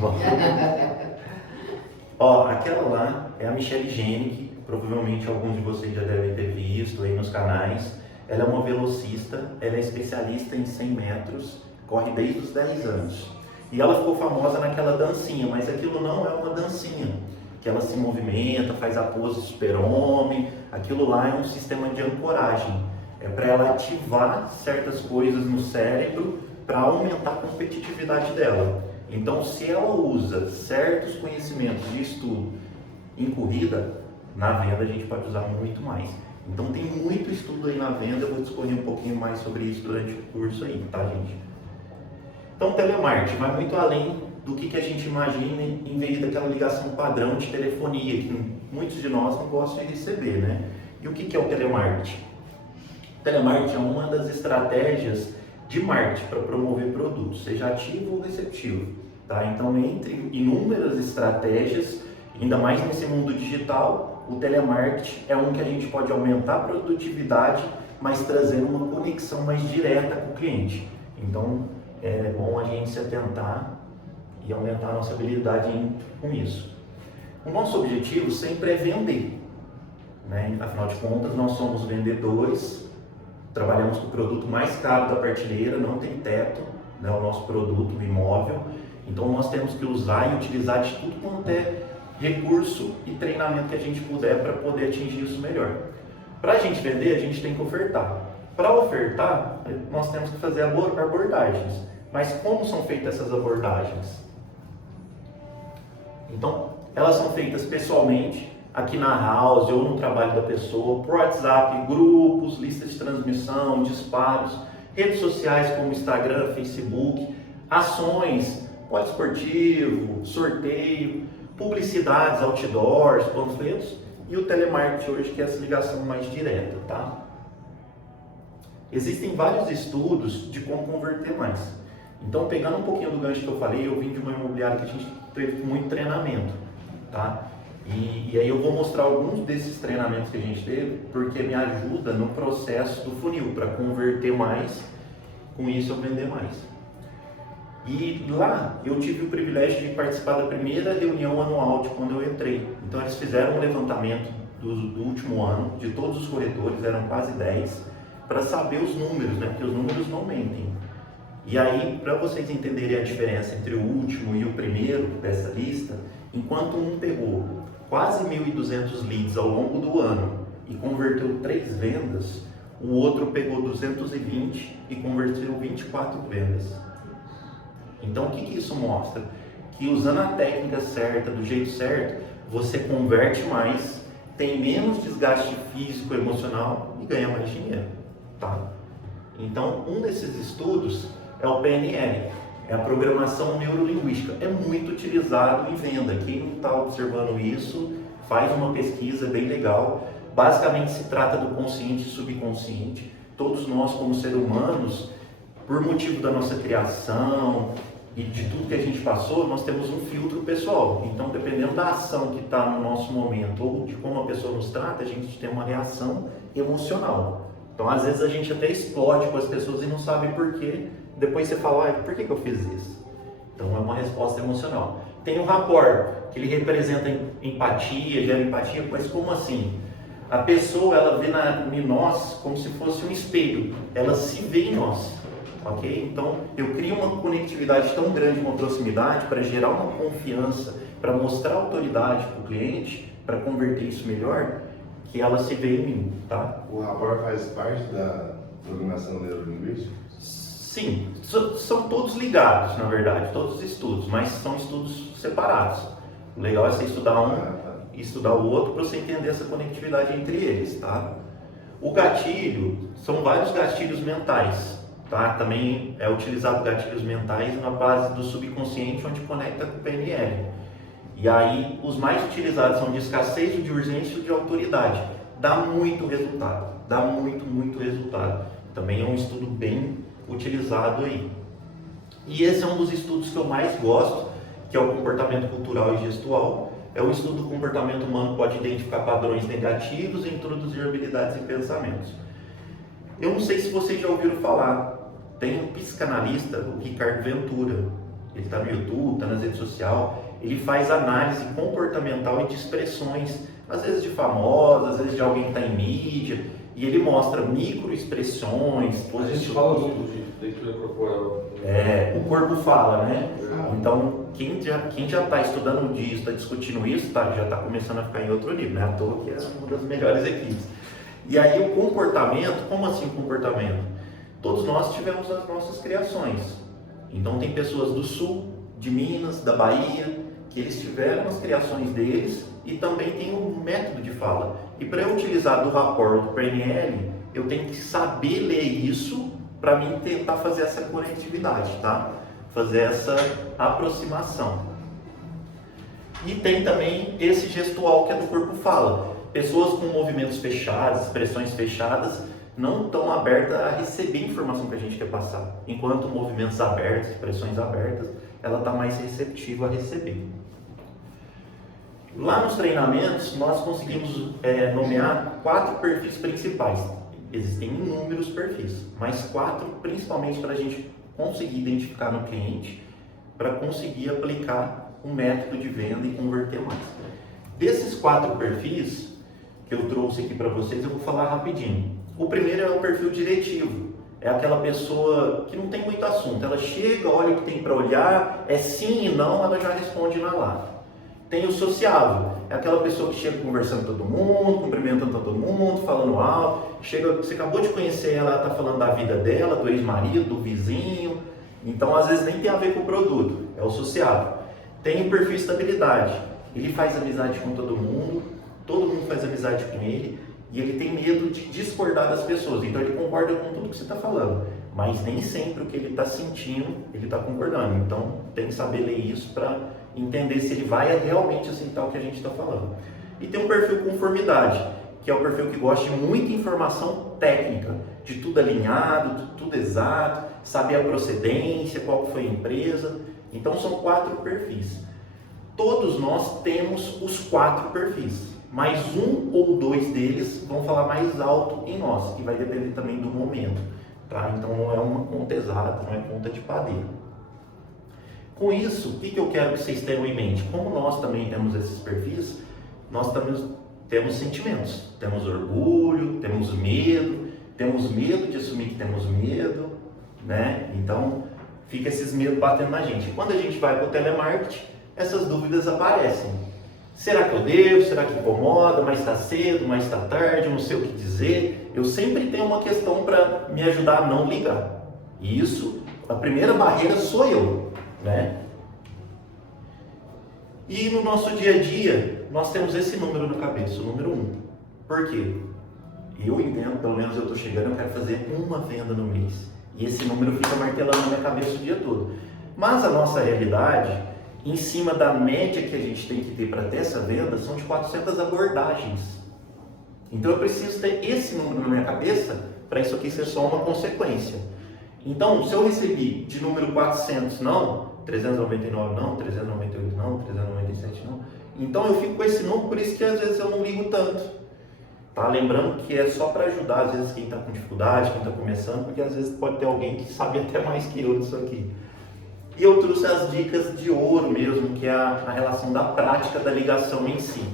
Bom. Ó, aquela lá é a Michelle Genick, provavelmente alguns de vocês já devem ter visto aí nos canais. Ela é uma velocista, ela é especialista em 100 metros, corre desde os 10 anos. E ela ficou famosa naquela dancinha, mas aquilo não é uma dancinha, que ela se movimenta, faz a pose super-homem. Aquilo lá é um sistema de ancoragem, é para ela ativar certas coisas no cérebro para aumentar a competitividade dela. Então, se ela usa certos conhecimentos de estudo em corrida, na venda a gente pode usar muito mais. Então, tem muito estudo aí na venda, eu vou discorrer um pouquinho mais sobre isso durante o curso aí, tá, gente? Então, telemarketing vai muito além do que a gente imagina em vez daquela ligação padrão de telefonia, que muitos de nós não gostam de receber, né? E o que é o telemarketing? O telemarketing é uma das estratégias de marketing para promover produtos, seja ativo ou receptivo, tá? Então, entre inúmeras estratégias, ainda mais nesse mundo digital, o telemarketing é um que a gente pode aumentar a produtividade, mas trazendo uma conexão mais direta com o cliente. Então, é bom a gente se atentar e aumentar a nossa habilidade com isso. O nosso objetivo sempre é vender, né? Afinal de contas, nós somos vendedores, trabalhamos com o produto mais caro da prateleira, não tem teto, né? O nosso produto, o imóvel. Então, nós temos que usar e utilizar de tudo quanto é recurso e treinamento que a gente puder para poder atingir isso melhor. Para a gente vender, a gente tem que ofertar. Para ofertar, nós temos que fazer abordagens. Mas como são feitas essas abordagens? Então, elas são feitas pessoalmente, aqui na house ou no trabalho da pessoa, por WhatsApp, grupos, listas de transmissão, disparos, redes sociais como Instagram, Facebook, ações, poliesportivo, sorteio, publicidades, outdoors, panfletos e o telemarketing hoje, que é essa ligação mais direta, tá? Existem vários estudos de como converter mais. Então, pegando um pouquinho do gancho que eu falei, eu vim de uma imobiliária que a gente teve muito treinamento, tá? E aí eu vou mostrar alguns desses treinamentos que a gente teve, porque me ajuda no processo do funil, para converter mais, com isso eu vender mais. E lá eu tive o privilégio de participar da primeira reunião anual de quando eu entrei. Então eles fizeram um levantamento do último ano, de todos os corretores, eram quase 10, para saber os números, né? Porque os números não mentem. E aí, para vocês entenderem a diferença entre o último e o primeiro dessa lista, enquanto um pegou quase 1.200 leads ao longo do ano e converteu 3 vendas, o outro pegou 220 e converteu 24 vendas. Então, o que isso mostra? Que usando a técnica certa, do jeito certo, você converte mais, tem menos desgaste físico e emocional e ganha mais dinheiro, tá? Então, um desses estudos é o PNL, é a programação neurolinguística. É muito utilizado em venda. Quem não está observando isso, faz uma pesquisa bem legal. Basicamente se trata do consciente e subconsciente. Todos nós, como seres humanos, por motivo da nossa criação e de tudo que a gente passou, nós temos um filtro pessoal. Então, dependendo da ação que está no nosso momento ou de como a pessoa nos trata, a gente tem uma reação emocional. Então, às vezes a gente até explode com as pessoas e não sabe por quê. Depois você fala, por que eu fiz isso? Então, é uma resposta emocional. Tem o rapport, que ele representa empatia, gera empatia, mas como assim? A pessoa, ela vê em nós como se fosse um espelho. Ela se vê em nós. Ok? Então, eu crio uma conectividade tão grande, uma proximidade, para gerar uma confiança, para mostrar autoridade para o cliente, para converter isso melhor, que ela se vê em mim, tá? O rapport faz parte da programação neurolinguística? Sim, são todos ligados, na verdade, todos os estudos, mas são estudos separados. O legal é você estudar um e estudar o outro para você entender essa conectividade entre eles, tá? O gatilho, são vários gatilhos mentais, tá? Também é utilizado gatilhos mentais na base do subconsciente, onde conecta com o PNL. E aí, os mais utilizados são de escassez, de urgência e de autoridade. Dá muito resultado, dá muito resultado. Também é um estudo bem utilizado aí. E esse é um dos estudos que eu mais gosto, que é o comportamento cultural e gestual. É o estudo do comportamento humano, pode identificar padrões negativos e introduzir habilidades e pensamentos. Eu não sei se vocês já ouviram falar, tem um psicanalista, o Ricardo Ventura. ele está no YouTube, está nas redes sociais, ele faz análise comportamental e de expressões, às vezes de famosos, às vezes de alguém que está em mídia, e ele mostra microexpressões. A gente fala muito de leitura corporal. O corpo fala, né? Então, quem já está estudando disso, está discutindo isso, já está começando a ficar em outro nível, né? À toa que é uma das melhores equipes. E aí o comportamento, como assim o comportamento? Todos nós tivemos as nossas criações. Então tem pessoas do sul, de Minas, da Bahia, que eles tiveram as criações deles e também tem um método de fala. E para eu utilizar do rapport do PNL, eu tenho que saber ler isso para mim tentar fazer essa conectividade, tá? Fazer essa aproximação. E tem também esse gestual que é do corpo fala. Pessoas com movimentos fechados, expressões fechadas, não estão abertas a receber a informação que a gente quer passar. Enquanto movimentos abertos, expressões abertas, ela está mais receptiva a receber. Lá nos treinamentos, nós conseguimos nomear 4 perfis principais. Existem inúmeros perfis, mas 4 principalmente para a gente conseguir identificar no cliente, para conseguir aplicar um método de venda e converter mais. Desses 4 perfis que eu trouxe aqui para vocês, eu vou falar rapidinho. O primeiro é o perfil diretivo. É aquela pessoa que não tem muito assunto. Ela chega, olha o que tem para olhar, é sim e não, ela já responde na lata. Tem o sociável. É aquela pessoa que chega conversando com todo mundo, cumprimentando todo mundo, falando alto. Chega, você acabou de conhecer ela, está falando da vida dela, do ex-marido, do vizinho. Então, às vezes, nem tem a ver com o produto. É o sociável. Tem o perfil estabilidade. Ele faz amizade com todo mundo faz amizade com ele. E ele tem medo de discordar das pessoas, então ele concorda com tudo que você está falando, mas nem sempre o que ele está sentindo, ele está concordando. Então tem que saber ler isso para entender se ele vai realmente aceitar o que a gente está falando. E tem um perfil conformidade, que é o perfil que gosta de muita informação técnica, de tudo alinhado, de tudo exato, saber a procedência, qual foi a empresa. Então são 4 perfis. Todos nós temos os 4 perfis. Mas 1 ou 2 deles vão falar mais alto em nós, que vai depender também do momento, tá? Então não é uma conta exata, não é conta de padeiro. Com isso, o que eu quero que vocês tenham em mente? Como nós também temos esses perfis, nós também temos sentimentos, temos orgulho, temos medo de assumir que temos medo, né? Então fica esses medos batendo na gente. Quando a gente vai para o telemarketing, essas dúvidas aparecem. Será que eu devo? Será que incomoda? Mas está cedo? Mas está tarde? Eu não sei o que dizer. Eu sempre tenho uma questão para me ajudar a não ligar. E isso, a primeira barreira sou eu, né? E no nosso dia a dia, nós temos esse número na cabeça, o número 1. Por quê? Eu entendo, pelo menos eu estou chegando, eu quero fazer uma venda no mês. E esse número fica martelando na minha cabeça o dia todo. Mas a nossa realidade, em cima da média que a gente tem que ter para ter essa venda, são de 400 abordagens. Então eu preciso ter esse número na minha cabeça para isso aqui ser só uma consequência. Então, se eu recebi de número 400 não, 399 não, 398 não, 397 não, então eu fico com esse número, por isso que às vezes eu não ligo tanto. Tá? Lembrando que é só para ajudar às vezes quem está com dificuldade, quem está começando, porque às vezes pode ter alguém que sabe até mais que eu disso aqui. E eu trouxe as dicas de ouro mesmo, que é a relação da prática da ligação em si,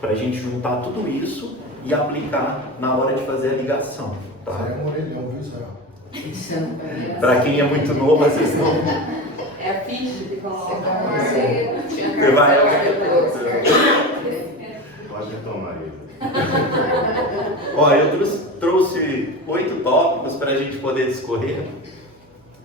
para a gente juntar tudo isso e aplicar na hora de fazer a ligação. Tá? Você é um orelhão, viu, Israel? Para quem é muito novo, vocês não... É a ficha que coloca. Você vai... Pode retomar aí. Ó, eu trouxe 8 tópicos para a gente poder discorrer.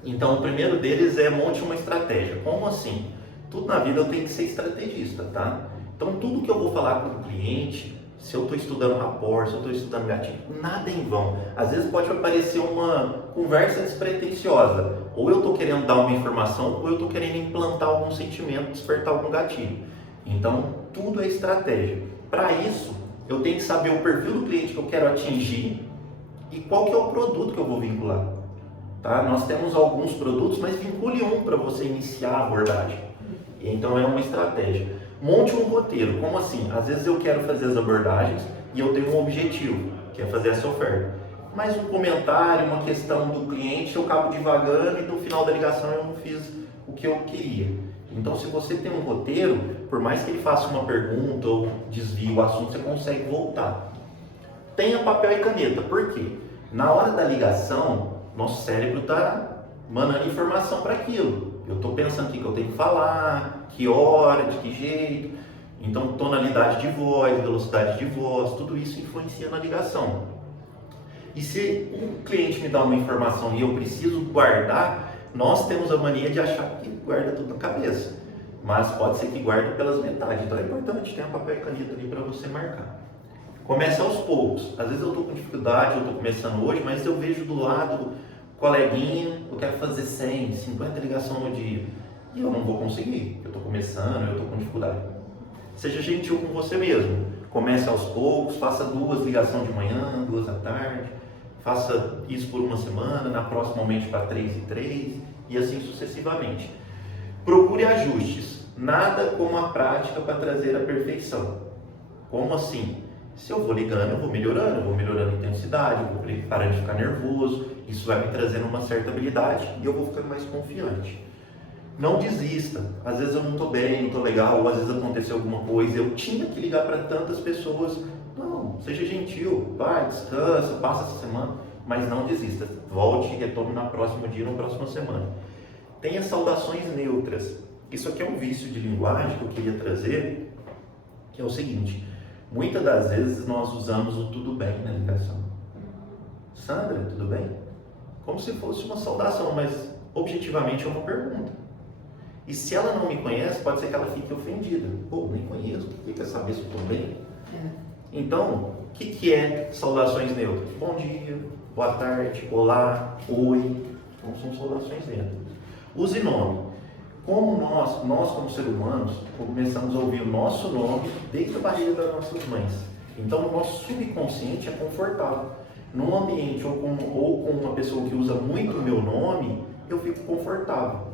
Então, o primeiro deles é monte uma estratégia. Como assim? Tudo na vida eu tenho que ser estrategista, tá? Então, tudo que eu vou falar com o cliente, se eu estou estudando rapport, se eu estou estudando gatilho, nada em vão. Às vezes pode aparecer uma conversa despretensiosa. Ou eu estou querendo dar uma informação, ou eu estou querendo implantar algum sentimento, despertar algum gatilho. Então, tudo é estratégia. Para isso, eu tenho que saber o perfil do cliente que eu quero atingir e qual que é o produto que eu vou vincular. Tá? Nós temos alguns produtos, mas vincule um para você iniciar a abordagem. Então é uma estratégia. Monte um roteiro. Como assim? Às vezes eu quero fazer as abordagens e eu tenho um objetivo, que é fazer essa oferta. Mas um comentário, uma questão do cliente, eu acabo divagando e no final da ligação eu não fiz o que eu queria. Então, se você tem um roteiro, por mais que ele faça uma pergunta ou desvie o assunto, você consegue voltar. Tenha papel e caneta, por quê? Na hora da ligação, nosso cérebro está mandando informação para aquilo. Eu estou pensando o que eu tenho que falar, que hora, de que jeito. Então, tonalidade de voz, velocidade de voz, tudo isso influencia na ligação. E se um cliente me dá uma informação e eu preciso guardar, nós temos a mania de achar que guarda tudo na cabeça. Mas pode ser que guarde pelas metades. Então é importante ter um papel e caneta ali para você marcar. Comece aos poucos. Às vezes eu estou com dificuldade, eu estou começando hoje, mas eu vejo do lado, coleguinha, eu quero fazer 100, 50 ligações no dia. E eu não vou conseguir. Eu estou começando, eu estou com dificuldade. Seja gentil com você mesmo. Comece aos poucos, faça 2 ligações de manhã, 2 à tarde. Faça isso por uma semana, na próxima aumente para 3 e 3 e assim sucessivamente. Procure ajustes. Nada como a prática para trazer a perfeição. Como assim? Se eu vou ligando, eu vou melhorando a intensidade, eu vou parando de ficar nervoso, isso vai me trazendo uma certa habilidade e eu vou ficando mais confiante. Não desista, às vezes eu não estou bem, não estou legal, ou às vezes aconteceu alguma coisa, eu tinha que ligar para tantas pessoas. Não, seja gentil, vai, descansa, passa essa semana, mas não desista, volte e retome no próximo dia, na próxima semana. Tenha saudações neutras. Isso aqui é um vício de linguagem que eu queria trazer, que é o seguinte: muitas das vezes nós usamos o tudo bem na ligação. Sandra, tudo bem? Como se fosse uma saudação, mas objetivamente é uma pergunta. E se ela não me conhece, pode ser que ela fique ofendida. Pô, nem conheço, o que quer saber se eu estou bem? Então, o que é saudações neutras? Bom dia, boa tarde, olá, oi. Então são saudações neutras. Use nome. Como nós como seres humanos, começamos a ouvir o nosso nome desde a barriga das nossas mães. Então o nosso subconsciente é confortável. Num ambiente ou com uma pessoa que usa muito o meu nome, eu fico confortável.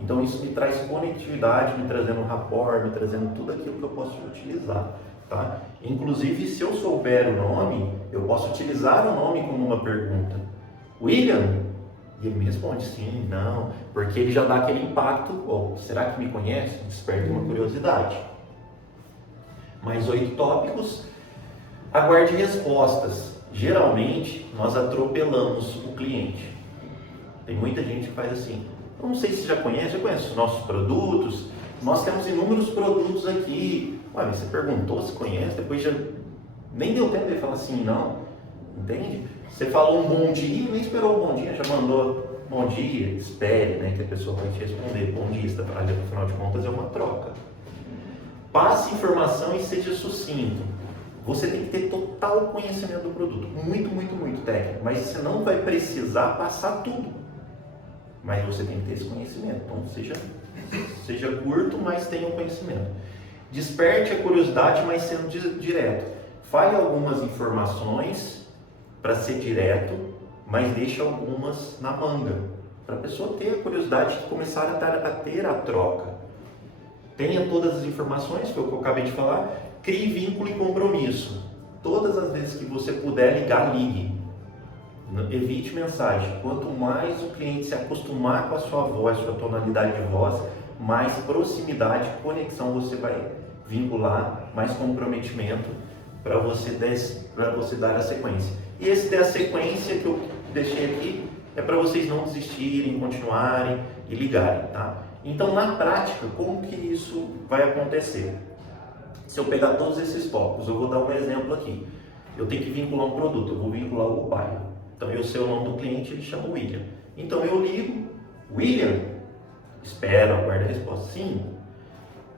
Então isso me traz conectividade, me trazendo um rapport, me trazendo tudo aquilo que eu posso utilizar. Tá? Inclusive, se eu souber o nome, eu posso utilizar o nome como uma pergunta. William? E ele me responde sim, não, porque ele já dá aquele impacto. Oh, será que me conhece? Desperta uma curiosidade. Mais 8 tópicos. Aguarde respostas. Geralmente, nós atropelamos o cliente. Tem muita gente que faz assim: eu não sei se já conhece os nossos produtos, nós temos inúmeros produtos aqui. Ué, você perguntou se conhece, depois já nem deu tempo de falar assim, não, entende? Você falou um bom dia, nem esperou um bom dia, já mandou bom dia, espere, né, que a pessoa vai te responder. Bom dia, afinal de contas é uma troca. Passe informação e seja sucinto. Você tem que ter total conhecimento do produto, muito técnico, mas você não vai precisar passar tudo. Mas você tem que ter esse conhecimento, então seja curto, mas tenha um conhecimento. Desperte a curiosidade, mas sendo direto. Fale algumas informações para ser direto, mas deixe algumas na manga, para a pessoa ter a curiosidade de começar a ter a troca. Tenha todas as informações, foi o que eu acabei de falar. Crie vínculo e compromisso. Todas as vezes que você puder ligar, ligue. Evite mensagem. Quanto mais o cliente se acostumar com a sua voz, sua tonalidade de voz, mais proximidade, conexão você vai vincular, mais comprometimento para você dar a sequência. E esse da sequência que eu deixei aqui é para vocês não desistirem, continuarem e ligarem, tá? Então, na prática, como que isso vai acontecer? Se eu pegar todos esses tópicos, eu vou dar um exemplo aqui. Eu tenho que vincular um produto, eu vou vincular o bairro. Então, eu sei o nome do cliente, ele chama William. Então, eu ligo, William, espero, aguardo a resposta. Sim,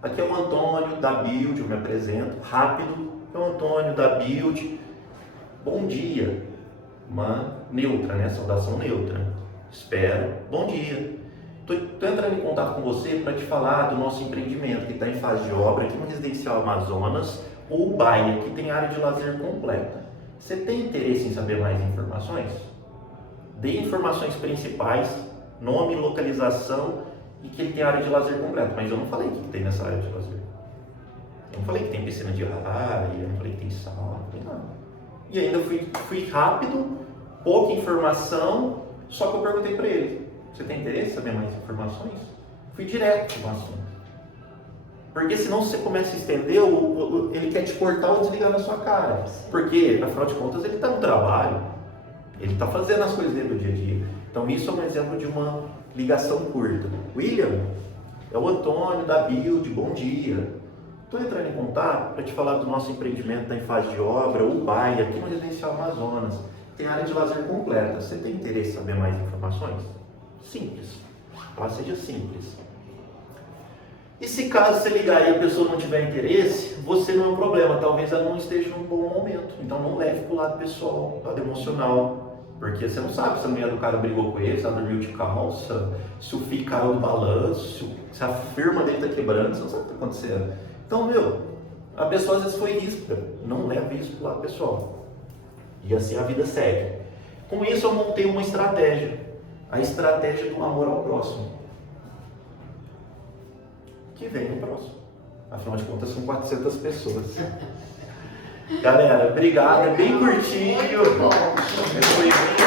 aqui é o Antônio da Build, eu me apresento, rápido. É o Antônio da Build. Bom dia. Uma neutra, né? Saudação neutra. Espero. Bom dia. Estou entrando em contato com você para te falar do nosso empreendimento que está em fase de obra aqui no Residencial Amazonas, ou Baia, que tem área de lazer completa. Você tem interesse em saber mais informações? Dê informações principais, nome, localização e que ele tem área de lazer completa. Mas eu não falei o que tem nessa área de lazer. Eu não falei que tem piscina de areia, eu não falei que tem sauna, não tem nada. E ainda fui rápido, pouca informação, só que eu perguntei para ele: você tem interesse em saber mais informações? Fui direto no assunto. Porque senão você começa a estender, ele quer te cortar ou desligar na sua cara. Porque, afinal de contas, ele está no trabalho. Ele está fazendo as coisas dele do dia a dia. Então isso é um exemplo de uma ligação curta. William, é o Antônio da Build, bom dia. Estou entrando em contato para te falar do nosso empreendimento em fase de obra, o BAI, aqui no Residencial Amazonas. Tem área de lazer completa. Você tem interesse em saber mais informações? Simples. Ela seja simples. E se caso você ligar e a pessoa não tiver interesse, você não é um problema. Talvez ela não esteja num bom momento. Então não leve para o lado pessoal, lado emocional. Porque você não sabe se a mulher do cara brigou com ele, se ela dormiu de calça, se o fio caiu do balanço, se a firma dele está quebrando, você não sabe o que está acontecendo. Então, a pessoa às vezes foi ríspida. Não leve isso para o lado pessoal. E assim a vida segue. Com isso eu montei uma estratégia. A estratégia do amor ao próximo. Que vem no próximo. Afinal de contas são 400 pessoas. Galera, obrigado. É bem curtinho. Muito bom. Foi bem